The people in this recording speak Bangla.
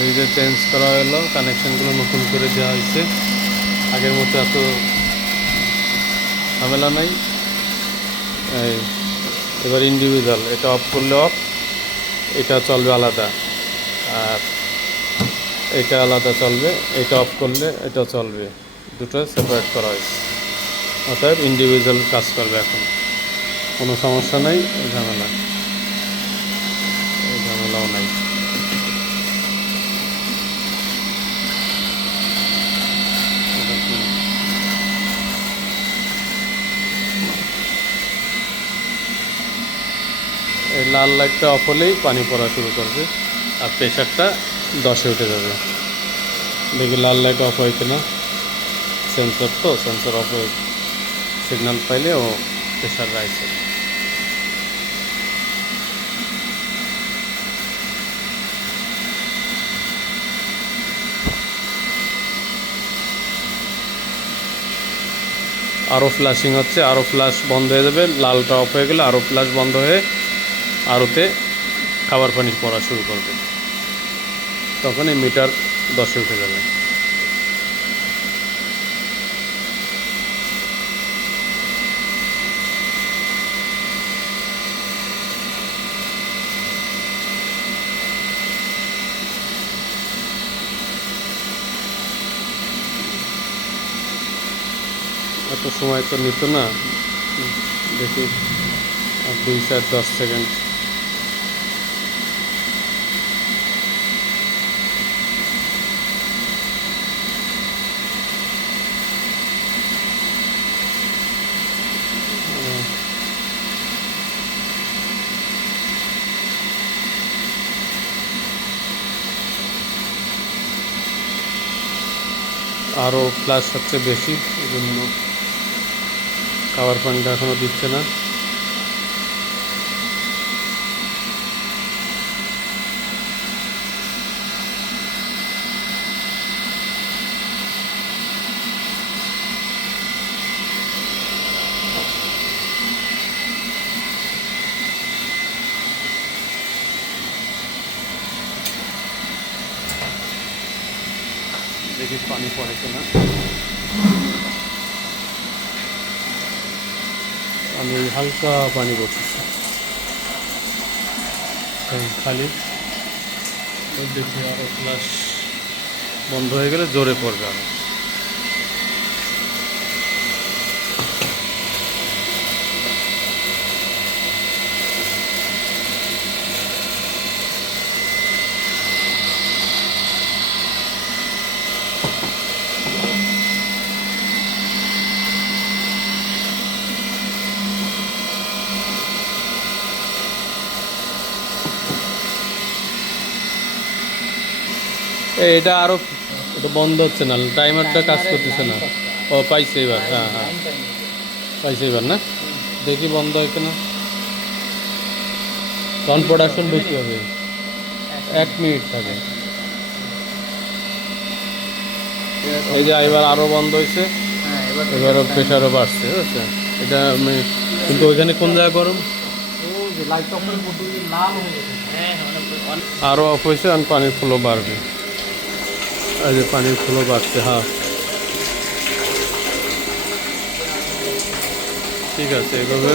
এই যে চেঞ্জ করা হলো, কানেকশনগুলো নতুন করে দেওয়া হয়েছে। আগের মতো এত ঝামেলা নাই। এই এবার ইন্ডিভিজুয়াল, এটা অফ করলে অফ, এটা চলবে আলাদা, আর এটা আলাদা চলবে, এটা অফ করলে এটা চলবে, দুটো সেপারেট করা হয়েছে। অতএব ইন্ডিভিজুয়াল কাজ করবে এখন, কোনো সমস্যা নাই। এই ঝামেলাও নাই। এই লাল লাইটটা অফ হলেই পানি পড়া শুরু করবে, আর প্রেশারটা 10-এ উঠে যাবে। দেখি লাল লাইট অফ হয় কিনা। সেন্সর তো, সেন্সর অফ হয়ে সিগন্যাল পাইলে ও প্রেশার রাইজ হবে। আরও ফ্ল্যাশিং হচ্ছে, আরও ফ্ল্যাশ বন্ধ হয়ে যাবে। লালটা অফ হয়ে গেলে আরও ফ্ল্যাশ বন্ধ হয়ে আরোতে খাবার পানি পড়া শুরু করবে, তখন এই মিটার 10-এ উঠে যাবে। এত সময় তো নিত না, দেখি আর 2-10 সেকেন্ড। আরও ফ্ল্যাশ হচ্ছে বেশি, এই জন্য খাবার পানিটা এখনও দিচ্ছে না। দেখি পানি পড়ে কিনা। আমি হালকা পানি পড়তেছি খালি। দেখি আরও ফ্ল্যাশ বন্ধ হয়ে গেলে জোরে পড়বে আরো। এটা আরো, এটা বন্ধ হচ্ছে না, টাইমারটা কাজ করতেছে না। ও পাইছে এবার, হ্যাঁ হ্যাঁ পাইছে এবার না। দেখি বন্ধ হয় কিনা। তখন প্রোডাকশন বেশি হবে, 1 মিনিট থাকে। এই যে এবার আরো বন্ধ হয়েছে, এবারও প্রেশারও বাড়ছে, বুঝছে। এটা আমি কিন্তু ওইখানে কোন জায়গায় গরম, আরও অফ হয়েছে, আর পানির ফ্লো বাড়বে। এই যে পানির ফ্লো বাড়ছে, হ্যাঁ ঠিক আছে, এভাবে